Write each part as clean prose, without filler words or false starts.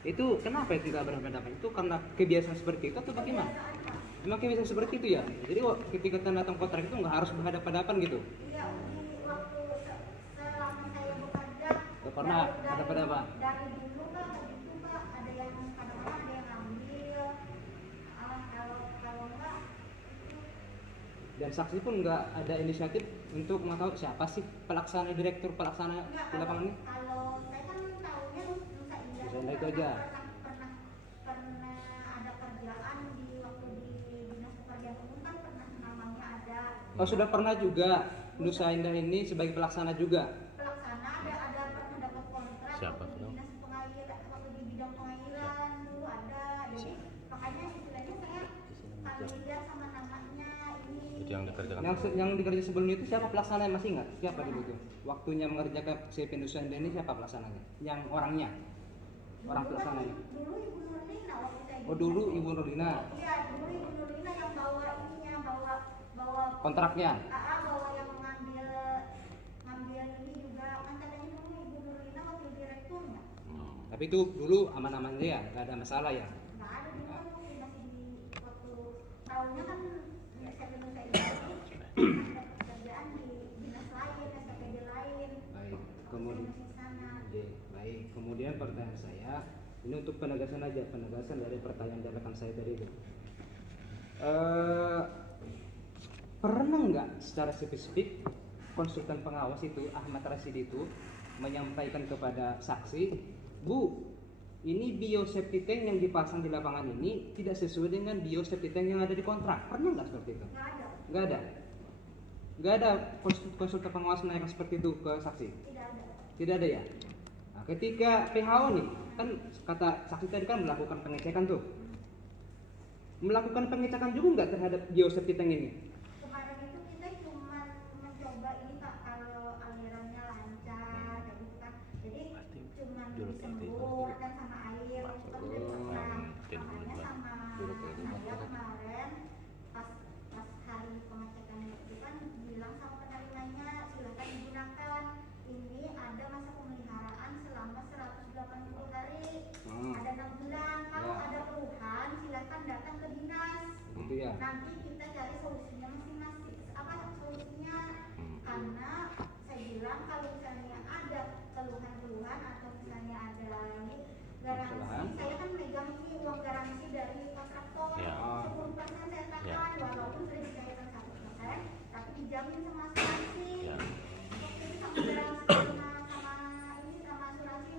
Itu kenapa itu nggak berhadapan? Itu karena kebiasaan seperti itu atau bagaimana? Memang kebiasaan seperti itu ya. Jadi ketika tanda tangan kontrak itu nggak harus berhadapan-hadapan gitu. Iya, di waktu selama saya bekerja Nggak pernah berhadapan-hadapan. dari dulu Pak, begitu Pak, ada yang kadang-kadang ada yang ambil, kalau enggak Dan saksi pun nggak ada inisiatif untuk mengetahui siapa sih pelaksana direktur pelaksana enggak, di lapangan ini. kalau saya kan tahunya Nusa Indah. Nusa Indah itu aja. Pernah ada kerjaan di waktu di dinas pekerjaan umum kan pernah namanya ada Oh sudah pernah juga Nusa Indah ini sebagai pelaksana juga. pelaksana, ada pernah dapat kontrak Siapa waktu di tuh? dinas pengairan, waktu di bidang pengairan dulu ada. Jadi makanya istilahnya saya familiar sama namanya ini. Itu yang dikerjakan. Yang dikerja sebelumnya itu siapa pelaksananya, masih ingat? Siapa dulu itu? Waktunya mengerjakan CV Nusa Indah ini siapa pelaksananya? Yang orangnya? Orang pelaksananya? Dulu Ibu Nurlina waktu saya. Oh dulu Ibu Nurlina. Iya, dulu Ibu Nurlina yang bawa ininya, bawa Kontraknya? bawa yang ngambil ini juga kan katanya dulu Ibu Nurlina waktu direkturnya. Tapi itu dulu aman-aman aja ya, nggak ada masalah ya. Nggak ada dulu kan waktu masih di waktu tahunnya kan SMP Nusa Indah itu ada pekerjaan di dinas lain, SPPD lain. Baik, Kemudian masih di sana. Oke, baik. Kemudian pertanyaan saya, ini untuk penegasan aja, penegasan dari pertanyaan dari rekan saya tadi itu. Pernah nggak secara spesifik konsultan pengawas itu Ahmad Rasid itu menyampaikan kepada saksi, Bu, ini biosafety tank yang dipasang di lapangan ini tidak sesuai dengan biosafety tank yang ada di kontrak? Pernah nggak seperti itu? Nggak ada. Nggak ada. Nggak ada konsultan pengawas menanyakan seperti itu ke saksi? Tidak ada. Tidak ada ya. Nah, ketika PHO nih, kan kata saksi tadi kan melakukan pengecekan tuh. Melakukan pengecekan juga nggak terhadap biosafety tank ini? Kemarin itu kita cuma mencoba ini Pak, kalau alirannya lancar kayak gitu kan. Jadi cuma disemburkan sama air itu kan udah dipasang. Makanya sama saya kemarin pas hari pengecekan itu kan bilang sama penerimanya, silakan digunakan. Ini ada masa pemeliharaan selama 180 hari. Ada 6 bulan. Kalau ada keluhan silakan datang ke dinas. Gitu ya. Nanti kita cari solusinya masing-masing. Apa solusinya? Karena saya bilang kalau misalnya ada keluhan-keluhan atau misalnya ada ini garansi, saya kan megang ini uang garansi dari kontraktor. Ya. 10% saya tahan, walaupun sudah dicairkan 1%, tapi dijamin sama asuransi. Ya. Waktu itu sama garansi sama asuransi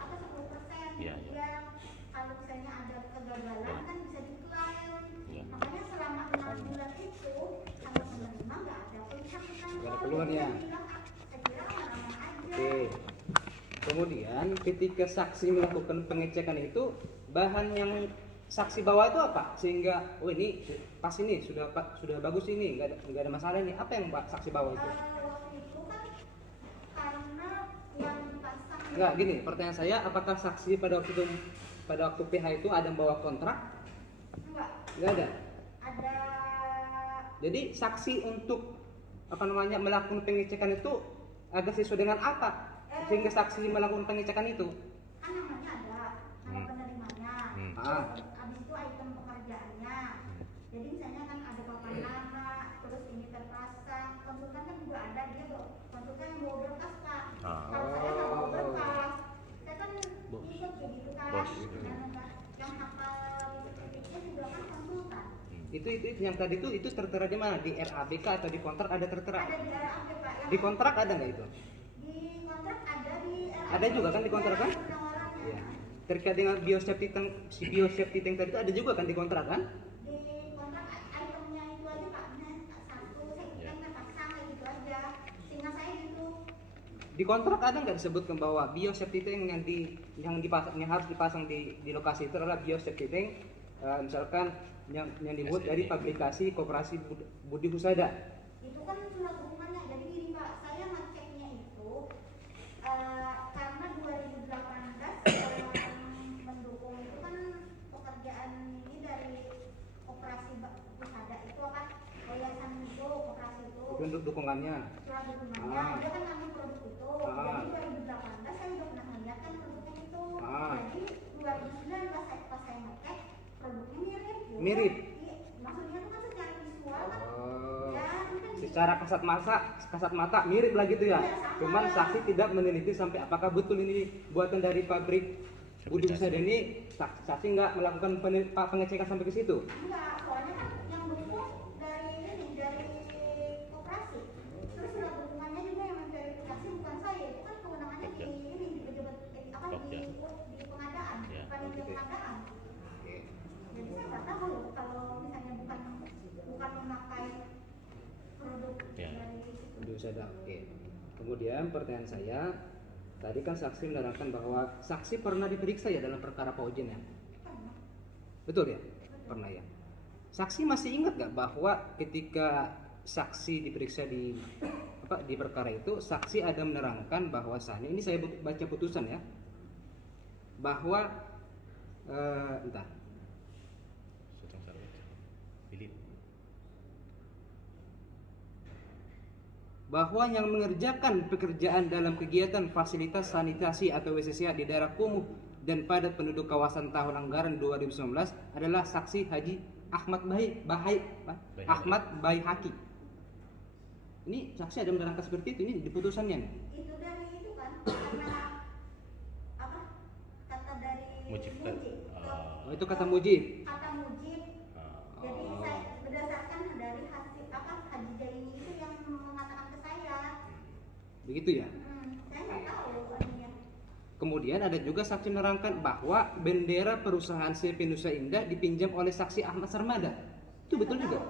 apa 10%. Ya, ya. Yang kalau misalnya ada kegagalan kan bisa diklaim. Ya. Makanya selama 6 bulan itu sama penerima nggak ada keluhan. Nggak ada keluhan ya. Saya kira aman-aman aja. Oke. Kemudian ketika saksi melakukan pengecekan itu, bahan yang saksi bawa itu apa? Sehingga oh ini pas ini sudah bagus ini, nggak ada masalah ini. Apa yang saksi bawa itu? Waktu itu kan karena yang pasang Enggak, gini, pertanyaan saya, apakah saksi pada waktu PH itu ada yang bawa kontrak? enggak Enggak ada. ada Jadi saksi untuk melakukan pengecekan itu agak sesuai dengan apa? Sehingga saksi melakukan pengecekan itu. kan namanya ada nama penerimanya. Ah. Habis itu item pekerjaannya. Jadi misalnya kan ada papan nama, terus ini terpasang. Konsultan kan juga ada, dia konsultan yang bawa berkas Pak. Kalau saya nggak bawa berkas, saya kan ikut kayak gitu kan. Bos. Yang hafal itu titiknya juga kan konsultan. Itu yang tadi itu tertera di mana? Di RABK atau di kontrak ada tertera? Ada di RAP Pak. Di kontrak ada nggak itu? Di kontrak ada di RAP. Ada juga kan di kontrak kan? Penawarannya. Iya. Terkait dengan biosafety tank, si biosafety tank tadi itu ada juga kan di kontrak kan? Di kontrak itemnya itu aja Pak, satu saya terpasang kayak gitu aja. Sehingga saya gitu. Di kontrak ada nggak disebutkan bahwa biosafety tank yang harus dipasang di lokasi itu adalah biosafety tank, misalkan yang dibuat dari pabrikasi Koperasi Budi Husada. Itu kan surat hubungannya. Jadi gini Pak, saya ngeceknya itu karena 2018 yang mendukung itu kan pekerjaan ini dari Koperasi Husada itu apa? Yayasan itu, Koperasi itu. Itu untuk dukungannya. Surat dukungannya, dia kan ngambil produk itu. Jadi 2018 saya udah pernah melihat kan produknya itu. Jadi Mirip. Iya, maksudnya itu kan secara visual kan. Oh. Ya, ini kan Secara kasat mata mirip lah gitu ya. Iya, sama. Cuman saksi tidak meneliti sampai apakah betul ini buatan dari pabrik Budi Husada ini. Saksi nggak melakukan pengecekan sampai ke situ. enggak, soalnya kan yang dukung dari koperasi. Terus surat dukungannya juga yang memverifikasi bukan saya, itu kan kewenangannya di pejabat di pengadaan, Ya. panitia pengadaan. Oke. Jadi saya nggak tahu kalau misalnya bukan memakai produk Ya. dari Budi Husada. Oke. Kemudian pertanyaan saya, tadi kan saksi menerangkan bahwa saksi pernah diperiksa ya dalam perkara Pak Ojen ya? Betul ya? Pernah ya? Saksi masih ingat nggak bahwa ketika saksi diperiksa di perkara itu, saksi ada menerangkan bahwasannya, ini saya baca putusan ya, bahwa entah Sedang sarwet. Bilit. bahwa yang mengerjakan pekerjaan dalam kegiatan fasilitas sanitasi atau WCCA di daerah kumuh dan padat penduduk kawasan tahun anggaran 2019 adalah saksi Haji Ahmad Ahmad Baihaqi. Ini saksi ada menerangkan seperti itu, ini di putusannya nih. itu dari itu kan karena apa kata dari Mujib kan? Oh, itu kata Mujib. kata Mujib. Jadi Oh. saya berdasarkan dari hasil Haji Jaini itu yang mengatakan ke saya. Begitu ya. Saya nggak tahu anunya. Kemudian ada juga saksi menerangkan bahwa bendera perusahaan CP Nusa Indah dipinjam oleh saksi Ahmad Sarmada. Itu betul juga.